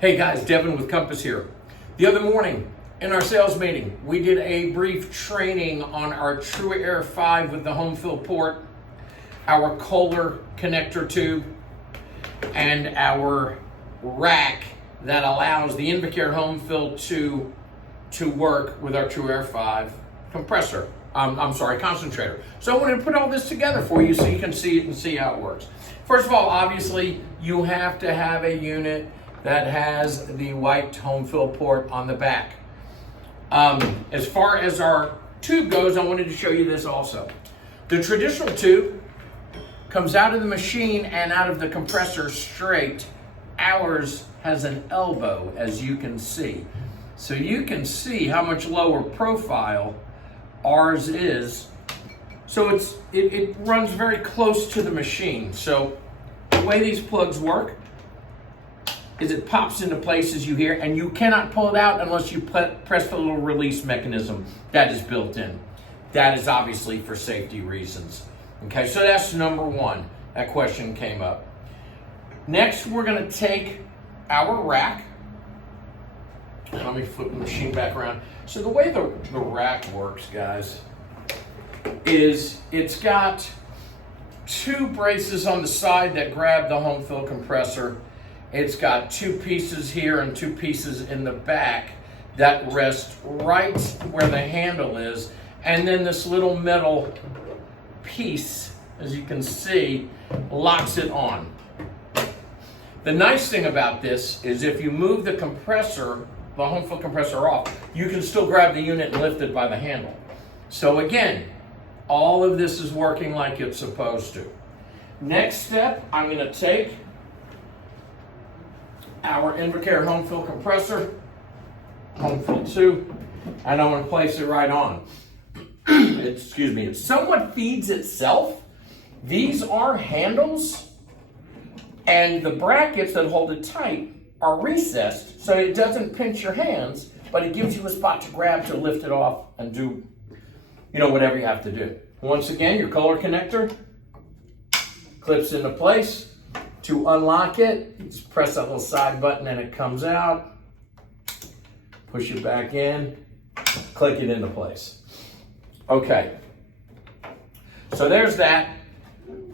Hey guys, Devin with Compass here. The other morning in our sales meeting, we did a brief training on our truAIRE-5 with the Homefill port, our Kohler connector tube, and our rack that allows the Invacare Homefill to work with our truAIRE-5 compressor. Concentrator. So I wanted to put all this together for you so you can see it and see how it works. First of all, obviously, you have to have a unit that has the white Homefill port on the back. As far as our tube goes, I wanted to show you this also. The traditional tube comes out of the machine and out of the compressor straight. Ours has an elbow, as you can see. So you can see how much lower profile ours is. So it runs very close to the machine. So the way these plugs work is it pops into place as you hear, and you cannot pull it out unless you press the little release mechanism that is built in. That is obviously for safety reasons. Okay, so that's number one. That question came up. Next, we're gonna take our rack. Let me flip the machine back around. So the way the rack works, guys, is it's got two braces on the side that grab the Homefill compressor. It's got two pieces here and two pieces in the back that rest right where the handle is. And then this little metal piece, as you can see, locks it on. The nice thing about this is if you move the compressor, the Homefill compressor off, you can still grab the unit and lift it by the handle. So again, all of this is working like it's supposed to. Next step, I'm gonna take our Invacare Homefill compressor, Homefill 2, and I'm gonna place it right on. Excuse me, it somewhat feeds itself. These are handles, and the brackets that hold it tight are recessed so it doesn't pinch your hands, but it gives you a spot to grab to lift it off and do, whatever you have to do. Once again, your Kohler connector clips into place. To unlock it, you just press that little side button and it comes out. Push it back in, click it into place. Okay, so there's that.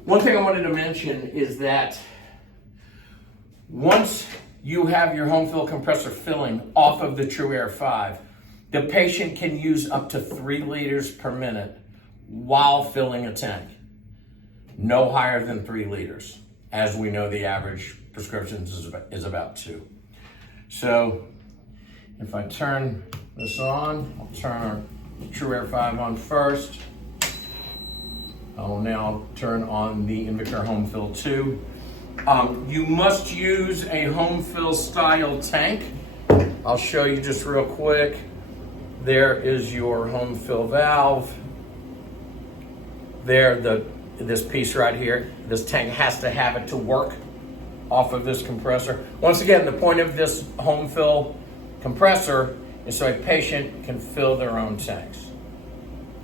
One thing I wanted to mention is that once you have your Homefill compressor filling off of the truAIRE-5, the patient can use up to 3 liters per minute while filling a tank. No higher than 3 liters. As we know, the average prescription is about 2. So if I turn this on, I'll turn our truAIRE-5 on first. I will now turn on the Invacare Homefill 2. You must use a Homefill style tank. I'll show you just real quick. There is your Homefill valve. This piece right here, this tank has to have it to work off of this compressor. Once again, the point of this Homefill compressor is so a patient can fill their own tanks.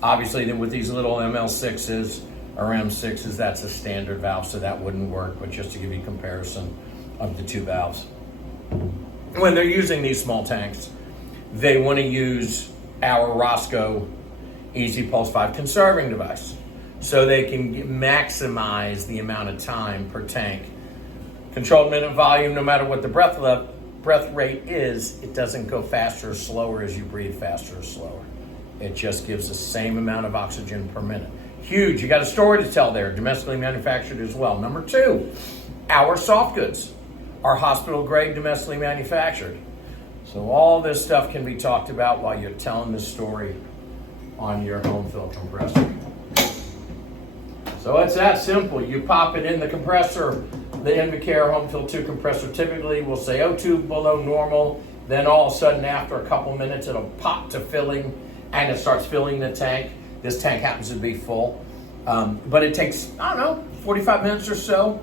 Obviously, then with these little ML6s or M6s, that's a standard valve, so that wouldn't work, but just to give you a comparison of the two valves. When they're using these small tanks, they want to use our Roscoe Easy Pulse 5 conserving device, so they can maximize the amount of time per tank. Controlled minute volume, no matter what the breath rate is, it doesn't go faster or slower as you breathe faster or slower. It just gives the same amount of oxygen per minute. Huge, you got a story to tell there, domestically manufactured as well. Number 2, our soft goods are hospital grade, domestically manufactured. So all this stuff can be talked about while you're telling the story on your Homefill compressor. So it's that simple. You pop it in the compressor, the Invacare Homefill 2 compressor typically will say O2 below normal. Then all of a sudden after a couple minutes, it'll pop to filling and it starts filling the tank. This tank happens to be full. But it takes, 45 minutes or so.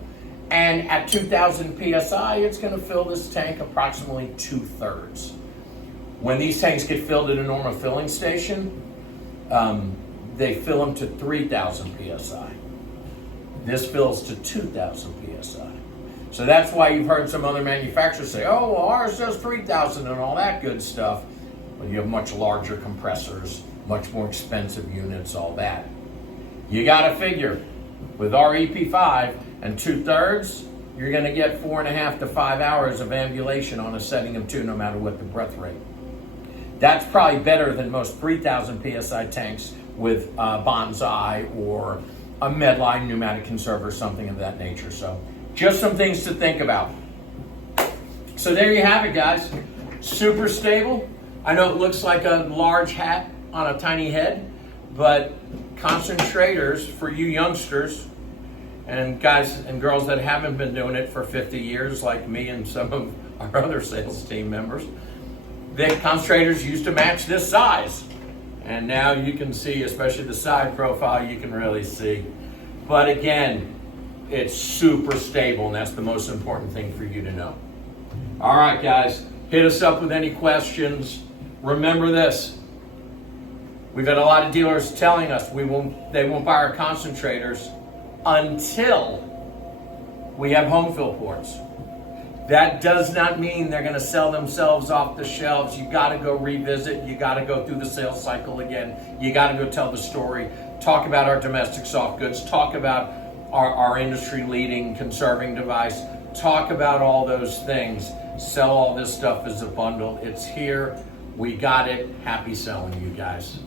And at 2,000 PSI, it's gonna fill this tank approximately 2/3. When these tanks get filled at a normal filling station, they fill them to 3,000 PSI. This fills to 2,000 PSI. So that's why you've heard some other manufacturers say, oh, well, ours does 3,000 and all that good stuff. Well, you have much larger compressors, much more expensive units, all that. You got to figure, with our EP5 and 2/3, you're going to get 4.5 to 5 hours of ambulation on a setting of 2, no matter what the breath rate. That's probably better than most 3,000 PSI tanks with Bonsai or a Medline pneumatic conserver, something of that nature. So just some things to think about. So there you have it, guys. Super stable. I know it looks like a large hat on a tiny head, but concentrators for you youngsters and guys and girls that haven't been doing it for 50 years, like me and some of our other sales team members, the concentrators used to match this size. And now you can see, especially the side profile, you can really see. But again, it's super stable, and that's the most important thing for you to know. All right, guys, hit us up with any questions. Remember this. We've had a lot of dealers telling us they won't buy our concentrators until we have Homefill ports. That does not mean they're going to sell themselves off the shelves. You got to go revisit. You got to go through the sales cycle again. You got to go tell the story. Talk about our domestic soft goods. Talk about our industry-leading conserving device. Talk about all those things. Sell all this stuff as a bundle. It's here. We got it. Happy selling, you guys.